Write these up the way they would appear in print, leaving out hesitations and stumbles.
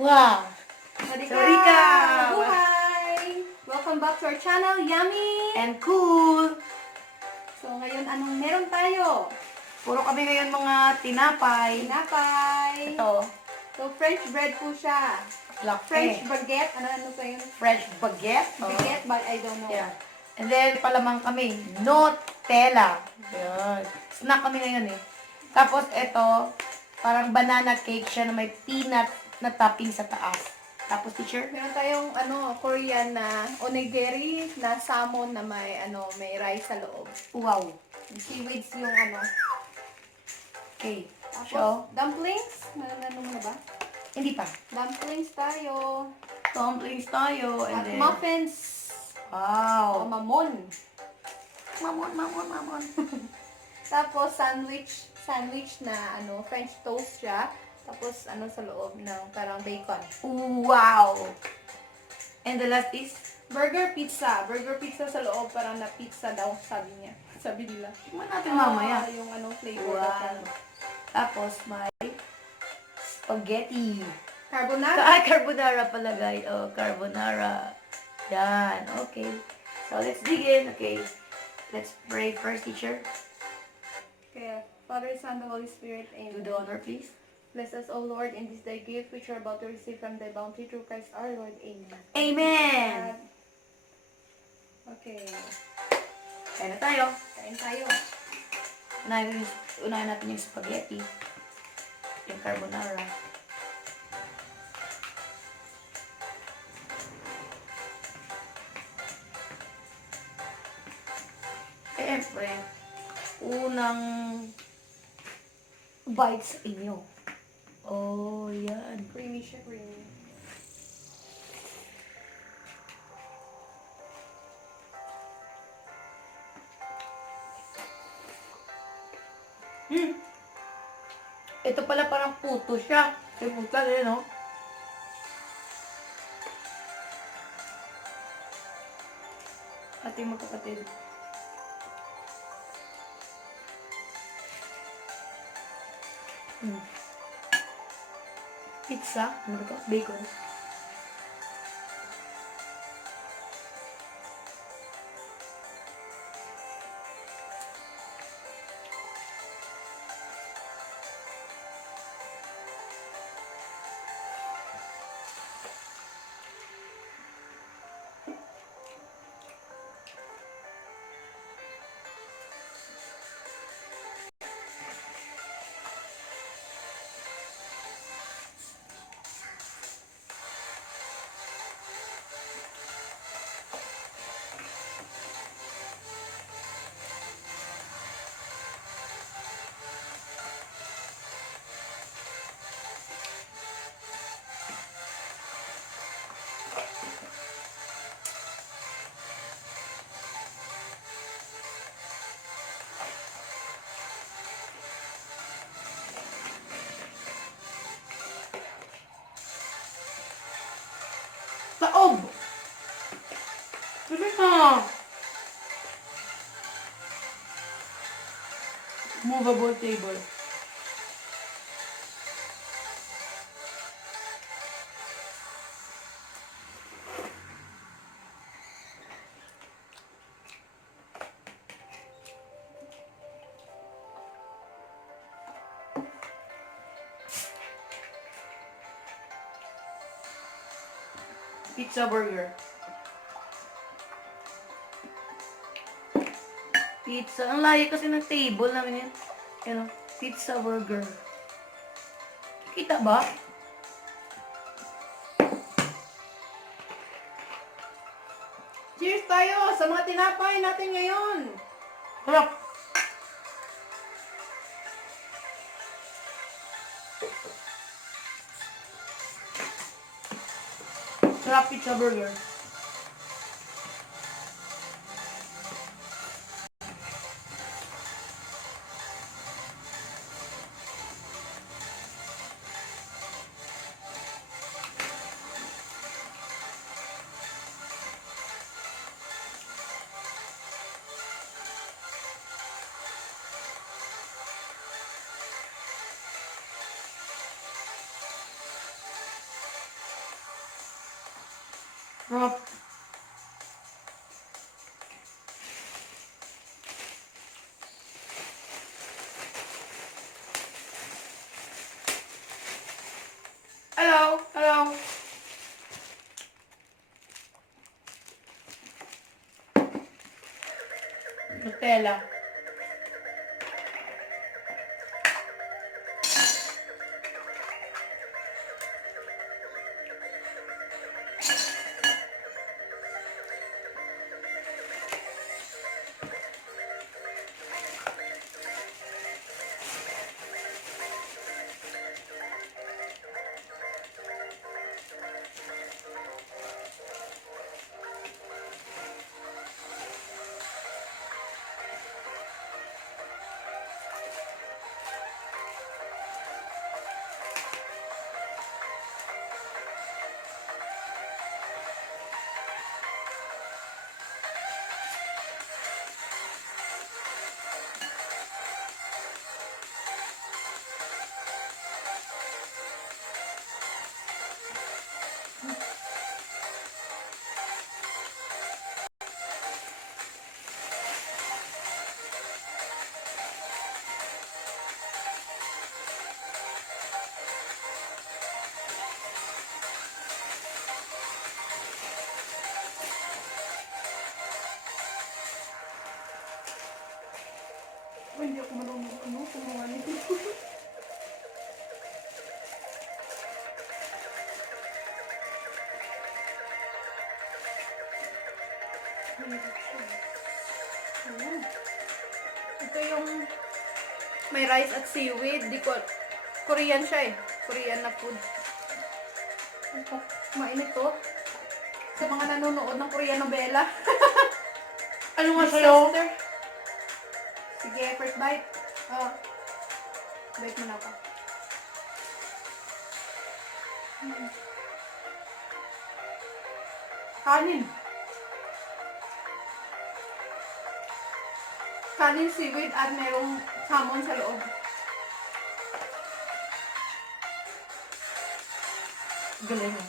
Wow! Sarika! Sarika! Mabuhay! Welcome back to our channel, Yummy! And cool! So ngayon, anong meron tayo? Puro kami ngayon mga tinapay. Tinapay! Ito, So, French bread po siya. French laki. baguette. Ano pa yun? French baguette. Baguette, but I don't know. Yeah. And then, palamang kami, Nutella. Ayan. Snack kami ngayon eh. Tapos, ito, parang banana cake siya na may peanut na topping sa taas. Tapos, teacher? Meron tayong Korean na onigiri na salmon na may rice sa loob. Wow. Seaweeds yung Okay. Tapos, So, dumplings. Ano mo na ba? hindi pa. Dumplings tayo. Dumplings tayo. And At then, muffins. O wow. mamon. Mamon. Tapos, sandwich na French toast siya. Tapos, sa loob ng parang bacon. Wow. And the last is, Burger pizza. Burger pizza sa loob, parang na pizza daw, sabi niya. Sabi nila. tingnan natin mamaya. Yung flavor. Wow. Tapos, may spaghetti. Carbonara. Carbonara pala, guys. Oh, carbonara. Yan. Okay. So, let's begin. Okay. Let's pray first, teacher. Okay. Father, Son, the Holy Spirit. Do Amen. the honor, please. Bless us, O Lord, in this thy gift, which we are about to receive from thy bounty through Christ our Lord. Amen. Amen. Okay. Kaya na tayo. Kain tayo. Unahin natin yung spaghetti. Yung carbonara. Siyempre, unang bite sa inyo. Oh, yan. Creamy siya, creamy. Ito pala parang puto siya. Yung puto eh, no? Ating magkapatid. Pizza. Ano ba ito? Bacon. Taob! Sabi ka! Movable table. Pizza burger. Pizza. Ang layo kasi ng table namin yun. Yan o. Pizza burger. Kita ba? Cheers tayo sa mga tinapay natin ngayon. Harap! Sarap pizza burger. Sarap. Hello, hello. Nutella. Hindi ako marunong kumuha nito. Ayan. Ito yung may rice at seaweed. Korean siya eh. Korean na food. Mainit to. Sa mga nanonood ng Korean novela. Ano nga sa'yo? Sister. Sige, first bite. Oh. Bite mo na ako. Kanin. Kanin, seaweed, at merong salmon sa loob. Galing eh.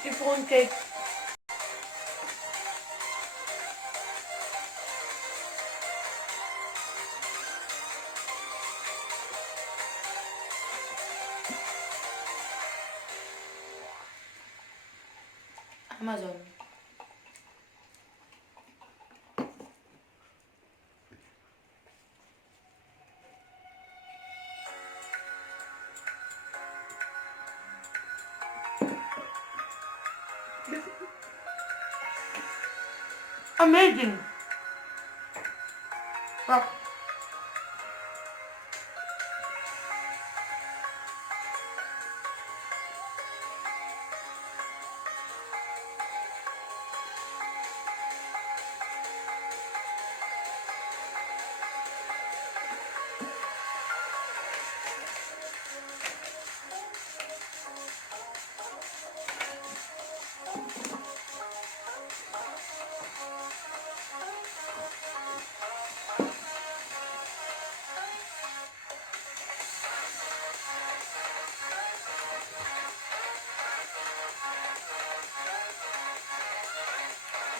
Chiffon cake. Amazon. Amazing. Rock.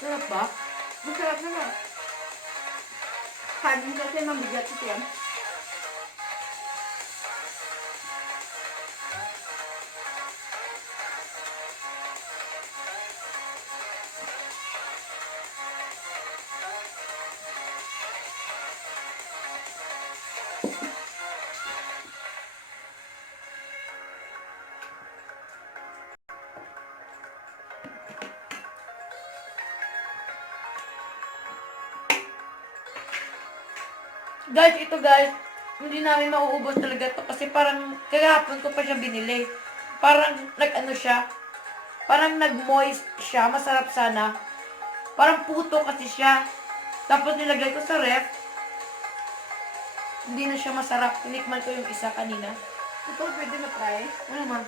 Sarap ba? Masarap na. Kanin kasi mabigat ito yan. Guys, ito guys, hindi namin mauubos talaga to kasi parang kagahapon ko pa siya binili. Parang nag-ano siya, Parang nag-moist siya. Masarap sana. Parang puto kasi siya. Tapos nilagay ko sa ref. Hindi na siya masarap. Tinikman ko yung isa kanina. Ito, pwede na-try. Ano naman?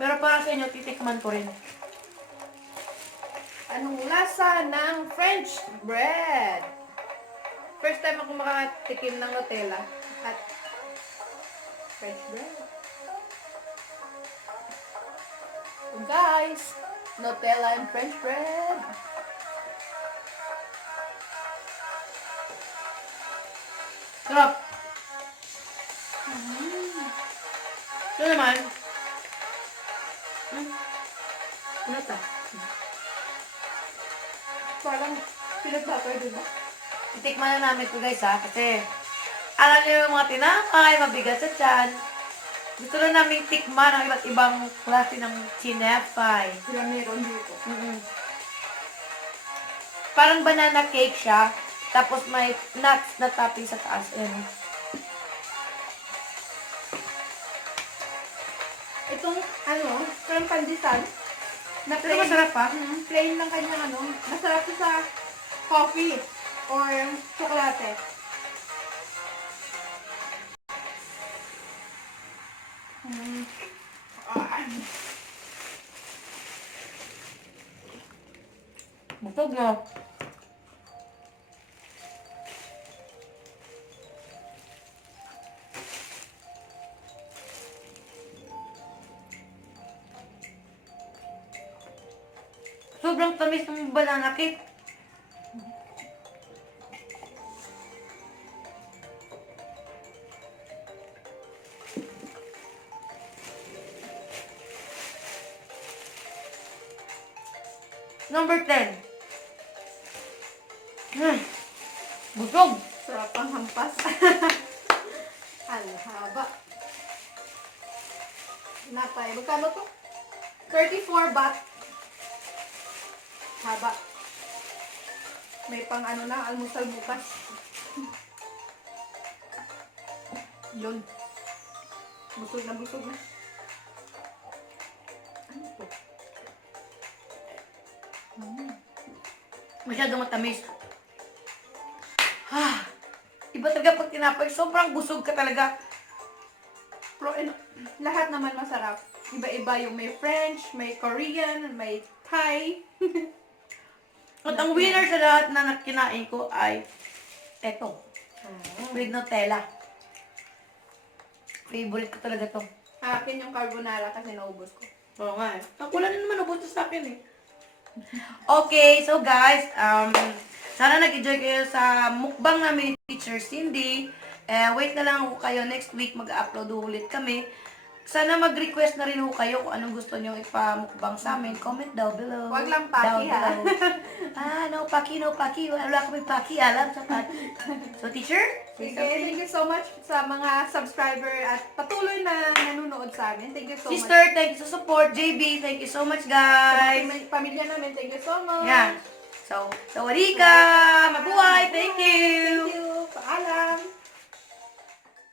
Pero para sa inyo, titikman ko rin. Anong lasa ng French bread? First time ako makatikim ng Nutella at French bread. So guys, Nutella and French bread. Sarap. Ito naman. Ano ito? Parang peanut butter, diba? Titikman na namin ito guys ha. Kasi alam niyo yung mga tinapay, mabigat sa tiyan. Gusto na namin tikman ang iba't ibang klase ng tinapay. Sila meron dito. Parang banana cake siya. Tapos may nuts na topping sa taas. Ayan. Itong, parang pandesal. Na Ito masarap pa. Plain lang kanyang masarap siya sa coffee or tsokolate. Butog na. Sobrang tamis ng banana cake. Number 10. Busog. Sarap ang hampas. Ang haba. Napay. Magkano to? 34 baht. Haba. May pang almusal bukas. Yun. Busog na busog na. Ano to? Masyadong matamis. Iba talaga pag tinapay. Sobrang busog ka talaga. Lahat naman masarap. Iba-iba yung may French, may Korean, may Thai. At ang winner sa lahat na kinain ko ay eto. With Nutella. Favorite ko talaga to. Akin yung carbonara kasi naubos ko. Oo nga eh. Wala na naman ubos sa akin eh. Okay, so guys, sana nag-enjoy kayo sa mukbang namin ni Teacher Cindy. Wait na lang ho kayo. Next week mag-upload ulit kami. Sana mag-request na rin ho kayo kung anong gusto nyo ipamukbang sa amin. Comment down below. Wag lang paki, ha? No paki, no paki. Wala kami paki. Alam sa paki. So, teacher? say Okay, something. thank you so much sa mga subscriber at patuloy na nanonood sa amin. Thank you so much. Sister, thank you sa support. JB, thank you so much, guys. Pamilya namin, thank you so much. Yeah. So, sawadee ka! Mabuhay! Thank you!